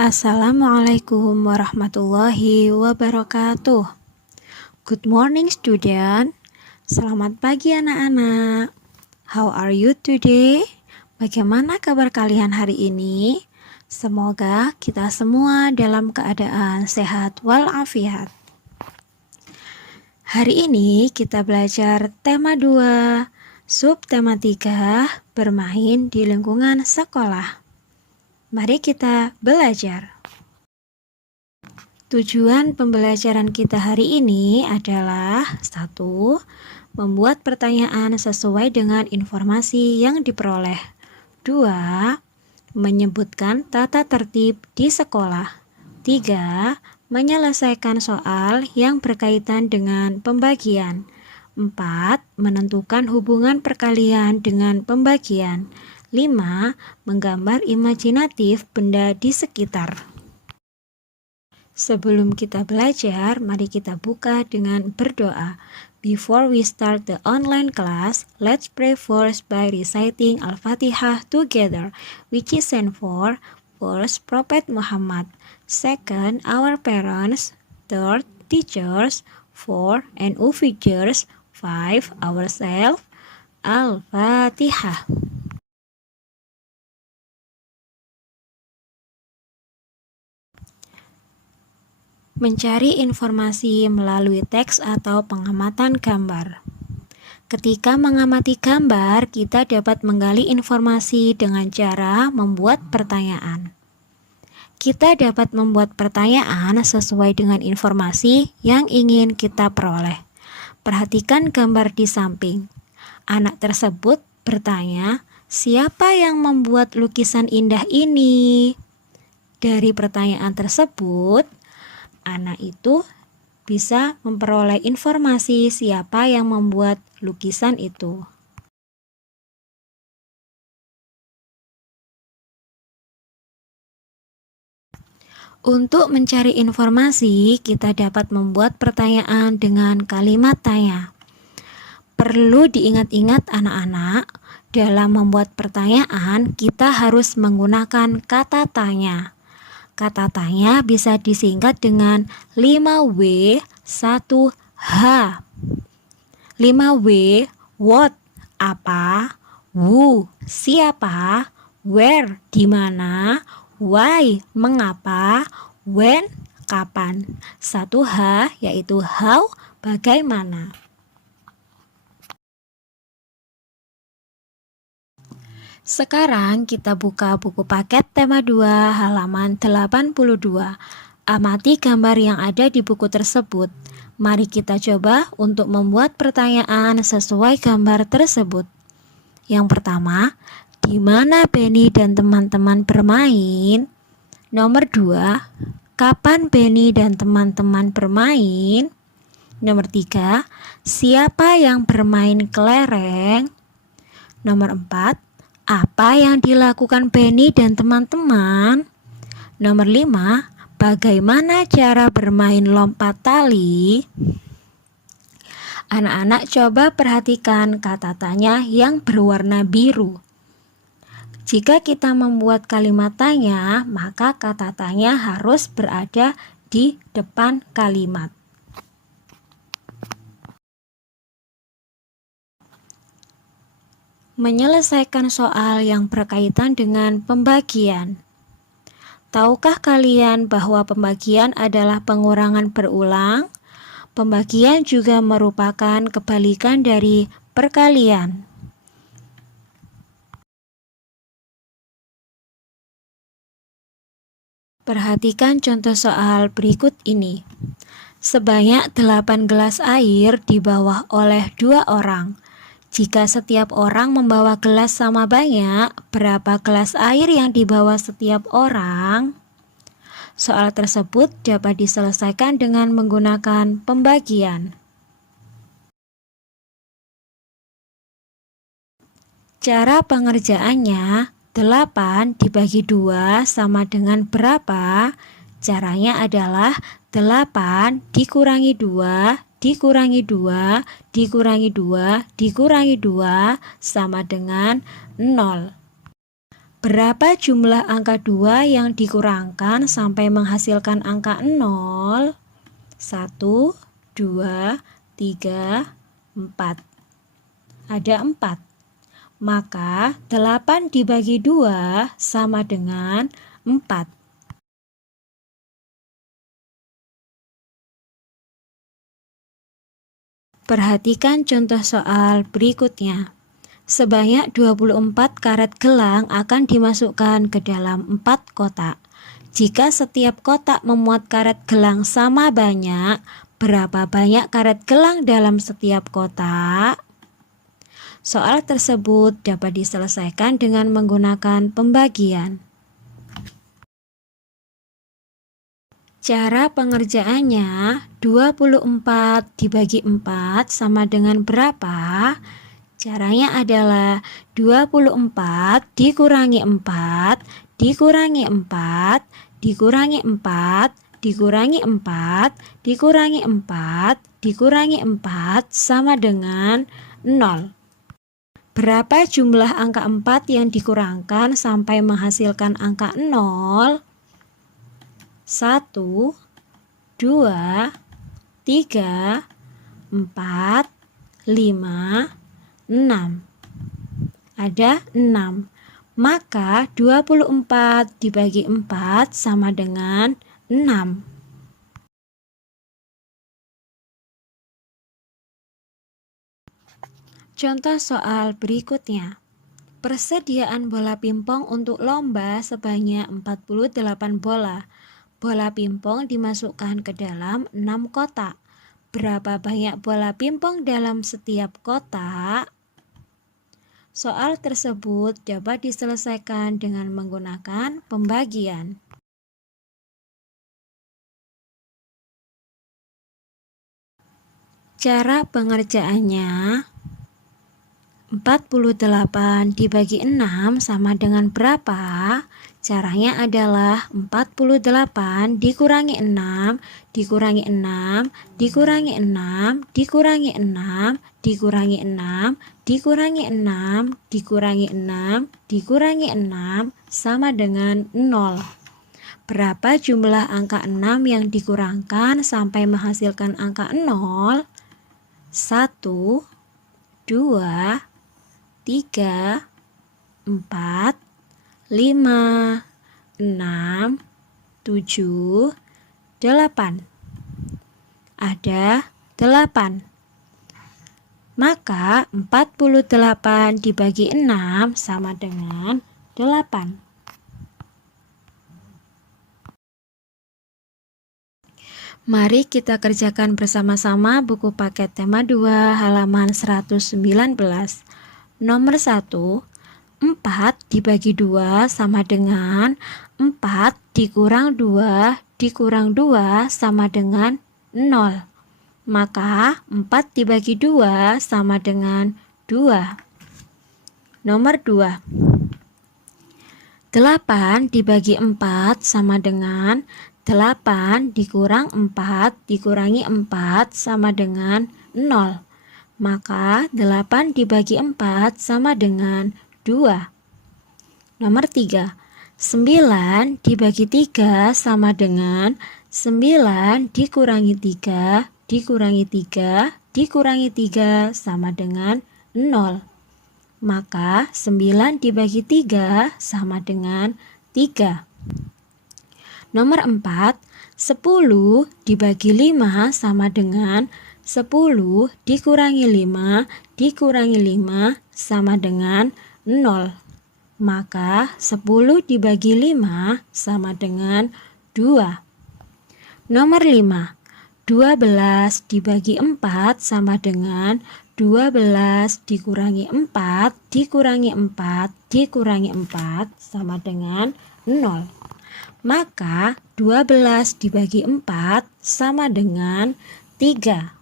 Assalamualaikum warahmatullahi wabarakatuh. Good morning student. Selamat pagi anak-anak. How are you today? Bagaimana kabar kalian hari ini? Semoga kita semua dalam keadaan sehat walafiat. Hari ini kita belajar tema 2, subtema 3, bermain di lingkungan sekolah. Mari kita belajar. Tujuan pembelajaran kita hari ini adalah 1. Membuat pertanyaan sesuai dengan informasi yang diperoleh. 2. Menyebutkan tata tertib di sekolah. 3. Menyelesaikan soal yang berkaitan dengan pembagian. 4. Menentukan hubungan perkalian dengan pembagian. 5. Menggambar imajinatif benda di sekitar. Sebelum kita belajar, mari kita buka dengan berdoa. Before we start the online class, let's pray first by reciting Al-Fatihah together, which is stand for first Prophet Muhammad, second our parents, third teachers, four and officers, 5 ourselves. Al-Fatihah. Mencari informasi melalui teks atau pengamatan gambar. Ketika mengamati gambar, kita dapat menggali informasi dengan cara membuat pertanyaan. Kita dapat membuat pertanyaan sesuai dengan informasi yang ingin kita peroleh. Perhatikan gambar di samping. Anak tersebut bertanya, "Siapa yang membuat lukisan indah ini?" Dari pertanyaan tersebut, anak itu bisa memperoleh informasi siapa yang membuat lukisan itu. Untuk mencari informasi, kita dapat membuat pertanyaan dengan kalimat tanya. Perlu diingat-ingat anak-anak, dalam membuat pertanyaan kita harus menggunakan kata tanya. Kata tanya bisa disingkat dengan 5W 1H. 5W, what, apa, who, siapa, where, di mana, why, mengapa, when, kapan. 1H yaitu how, bagaimana. Sekarang kita buka buku paket tema 2 halaman 82. Amati gambar yang ada di buku tersebut. Mari kita coba untuk membuat pertanyaan sesuai gambar tersebut. Yang pertama, di mana Benny dan teman-teman bermain? Nomor 2, kapan Benny dan teman-teman bermain? Nomor 3, siapa yang bermain kelereng? Nomor 4, apa yang dilakukan Benny dan teman-teman? Nomor 5, bagaimana cara bermain lompat tali? Anak-anak coba perhatikan kata tanya yang berwarna biru. Jika kita membuat kalimat tanya, maka kata tanya harus berada di depan kalimat. Menyelesaikan soal yang berkaitan dengan pembagian. Tahukah kalian bahwa pembagian adalah pengurangan berulang? Pembagian juga merupakan kebalikan dari perkalian. Perhatikan contoh soal berikut ini. Sebanyak 8 gelas air dibawa oleh 2 orang. Jika setiap orang membawa gelas sama banyak, berapa gelas air yang dibawa setiap orang? Soal tersebut dapat diselesaikan dengan menggunakan pembagian. Cara pengerjaannya, 8 dibagi 2 sama dengan berapa? Caranya adalah 8 dikurangi 2 dikurangi 2, dikurangi 2, dikurangi 2 sama dengan 0. Berapa jumlah angka 2 yang dikurangkan sampai menghasilkan angka 0? 1, 2, 3, 4. Ada 4. Maka 8 dibagi 2 sama dengan 4. Perhatikan contoh soal berikutnya. Sebanyak 24 karet gelang akan dimasukkan ke dalam 4 kotak. Jika setiap kotak memuat karet gelang sama banyak, berapa banyak karet gelang dalam setiap kotak? Soal tersebut dapat diselesaikan dengan menggunakan pembagian. Cara pengerjaannya, 24 dibagi 4 sama dengan berapa? Caranya adalah 24 dikurangi 4, dikurangi 4, dikurangi 4, dikurangi 4, dikurangi 4, dikurangi 4 sama dengan 0. Berapa jumlah angka 4 yang dikurangkan sampai menghasilkan angka 0? 1, 2, 3, 4, 5, 6. Ada 6. Maka 24 dibagi 4 sama dengan 6. Contoh soal berikutnya. Persediaan bola pingpong untuk lomba sebanyak 48 bola. Bola pingpong dimasukkan ke dalam 6 kotak. Berapa banyak bola pingpong dalam setiap kotak? Soal tersebut dapat diselesaikan dengan menggunakan pembagian. Cara pengerjaannya, 48 dibagi 6 sama dengan berapa? Caranya adalah 48 dikurangi 6, dikurangi 6, dikurangi 6, dikurangi 6, dikurangi 6, dikurangi 6, dikurangi 6, dikurangi 6 sama dengan 0. Berapa jumlah angka 6 yang dikurangkan sampai menghasilkan angka 0? 1, 2, 3, 4, 5, 6, 7, 8. Ada 8. Maka 48 dibagi 6 sama dengan 8. Mari kita kerjakan bersama-sama buku paket tema 2 halaman 119. Nomor 1, 4 dibagi 2 sama dengan 4 dikurang 2 dikurang 2 sama dengan 0. Maka 4 dibagi 2 sama dengan 2. Nomor 2, 8 dibagi 4 sama dengan 8 dikurang 4 dikurangi 4 sama dengan 0. Maka 8 dibagi 4 sama dengan 2. Nomor 3, 9 dibagi 3 sama dengan 9 dikurangi 3 dikurangi 3 dikurangi 3 sama dengan 0. Maka 9 dibagi 3 sama dengan 3. Nomor 4, 10 dibagi 5 sama dengan 10 dikurangi 5 dikurangi 5 sama dengan 0. Maka 10 dibagi 5 sama dengan 2. Nomor 5, 12 dibagi 4 sama dengan 12 dikurangi 4 dikurangi 4 dikurangi 4 sama dengan 0. Maka 12 dibagi 4 sama dengan 3.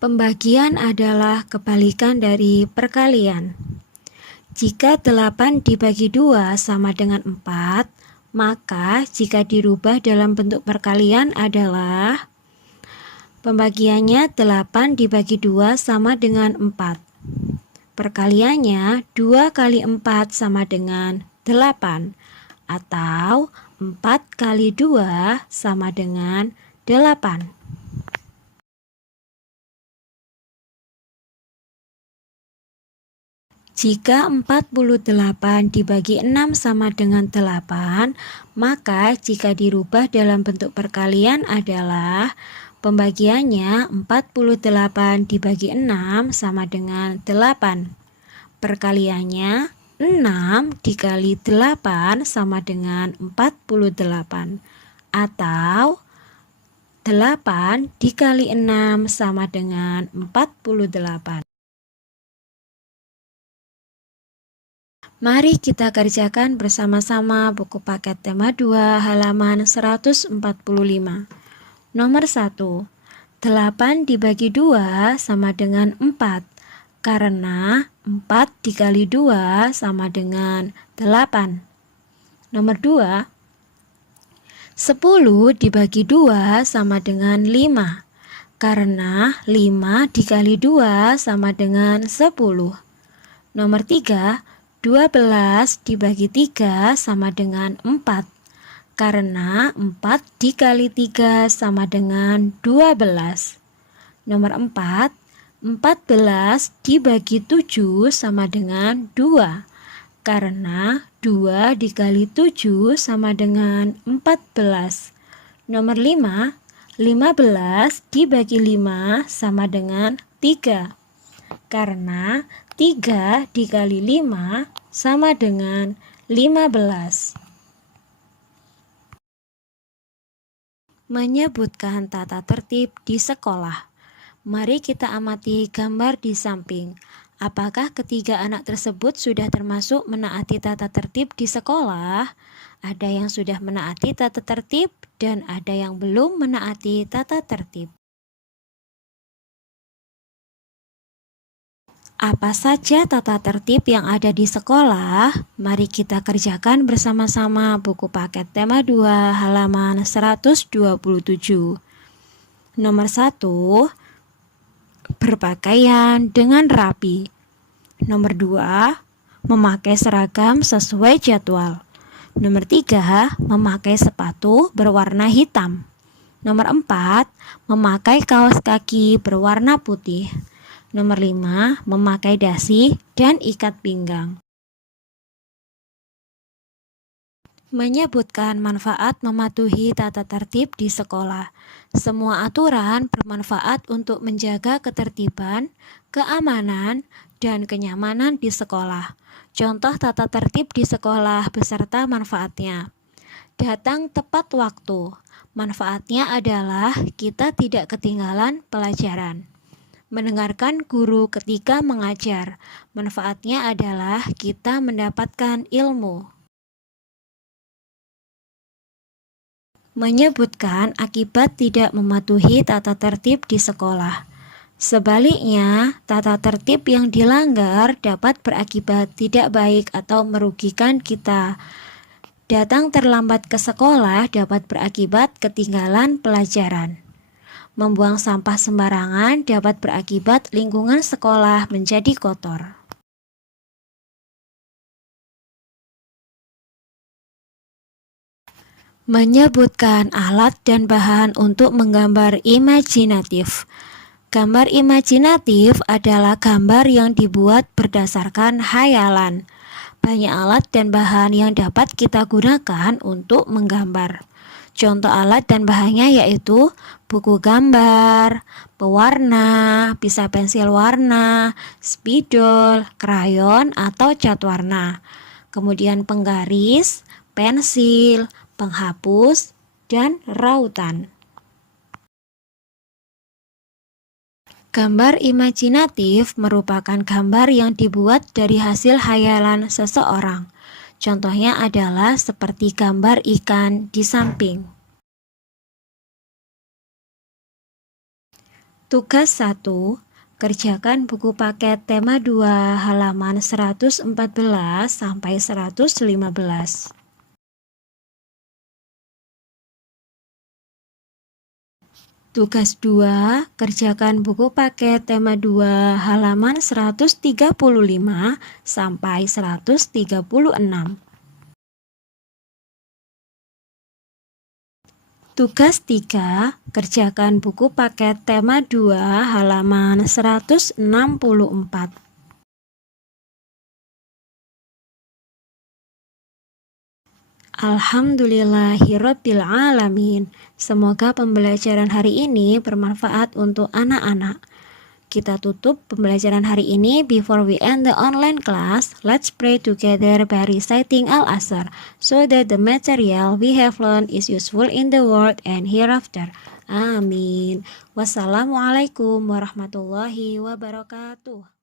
Pembagian adalah kebalikan dari perkalian. Jika 8 dibagi 2 sama dengan 4, maka jika dirubah dalam bentuk perkalian adalah pembagiannya 8 dibagi 2 sama dengan 4. Perkaliannya 2 kali 4 sama dengan 8, atau 4 kali 2 sama dengan 8. Jika 48 dibagi 6 sama dengan 8, maka jika dirubah dalam bentuk perkalian adalah pembagiannya 48 dibagi 6 sama dengan 8. Perkaliannya 6 dikali 8 sama dengan 48, atau 8 dikali 6 sama dengan 48. Mari kita kerjakan bersama-sama buku paket tema 2 halaman 145. Nomor 1. 8 dibagi 2 sama dengan 4, karena 4 dikali 2 sama dengan 8. Nomor 2. 10 dibagi 2 sama dengan 5, karena 5 dikali 2 sama dengan 10. Nomor 3. 12 dibagi 3 sama dengan 4, karena 4 dikali 3 sama dengan 12. Nomor 4. 14 dibagi 7 sama dengan 2, karena 2 dikali 7 sama dengan 14. Nomor 5. 15 dibagi 5 sama dengan 3, karena 3 dikali 5 sama dengan 15. Menyebutkan tata tertib di sekolah. Mari kita amati gambar di samping. Apakah ketiga anak tersebut sudah termasuk menaati tata tertib di sekolah? Ada yang sudah menaati tata tertib dan ada yang belum menaati tata tertib. Apa saja tata tertib yang ada di sekolah? Mari kita kerjakan bersama-sama buku paket tema 2 halaman 127. Nomor 1. Berpakaian dengan rapi. Nomor 2. Memakai seragam sesuai jadwal. Nomor 3. Memakai sepatu berwarna hitam. Nomor 4. Memakai kaos kaki berwarna putih. Nomor 5. Memakai dasi dan ikat pinggang. Menyebutkan manfaat mematuhi tata tertib di sekolah. Semua aturan bermanfaat untuk menjaga ketertiban, keamanan, dan kenyamanan di sekolah. Contoh tata tertib di sekolah beserta manfaatnya. Datang tepat waktu. Manfaatnya adalah kita tidak ketinggalan pelajaran. Mendengarkan guru ketika mengajar. Manfaatnya adalah kita mendapatkan ilmu. Menyebutkan akibat tidak mematuhi tata tertib di sekolah. Sebaliknya, tata tertib yang dilanggar dapat berakibat tidak baik atau merugikan kita. Datang terlambat ke sekolah dapat berakibat ketinggalan pelajaran. Membuang sampah sembarangan dapat berakibat lingkungan sekolah menjadi kotor. Menyebutkan alat dan bahan untuk menggambar imajinatif. Gambar imajinatif adalah gambar yang dibuat berdasarkan hayalan. Banyak alat dan bahan yang dapat kita gunakan untuk menggambar. Contoh alat dan bahannya yaitu buku gambar, pewarna, pisa pensil warna, spidol, krayon atau cat warna. Kemudian penggaris, pensil, penghapus, dan rautan. Gambar imajinatif merupakan gambar yang dibuat dari hasil hayalan seseorang. Contohnya adalah seperti gambar ikan di samping. Tugas 1. Kerjakan buku paket tema 2 halaman 114 sampai 115. Tugas 2, kerjakan buku paket tema 2 halaman 135 sampai 136. Tugas 3, kerjakan buku paket tema 2 halaman 164. Alhamdulillahirabbil alamin. Semoga pembelajaran hari ini bermanfaat untuk anak-anak. Kita tutup pembelajaran hari ini. Before we end the online class, let's pray together by reciting Al-Asr, so that the material we have learned is useful in the world and hereafter. Amin. Wassalamualaikum warahmatullahi wabarakatuh.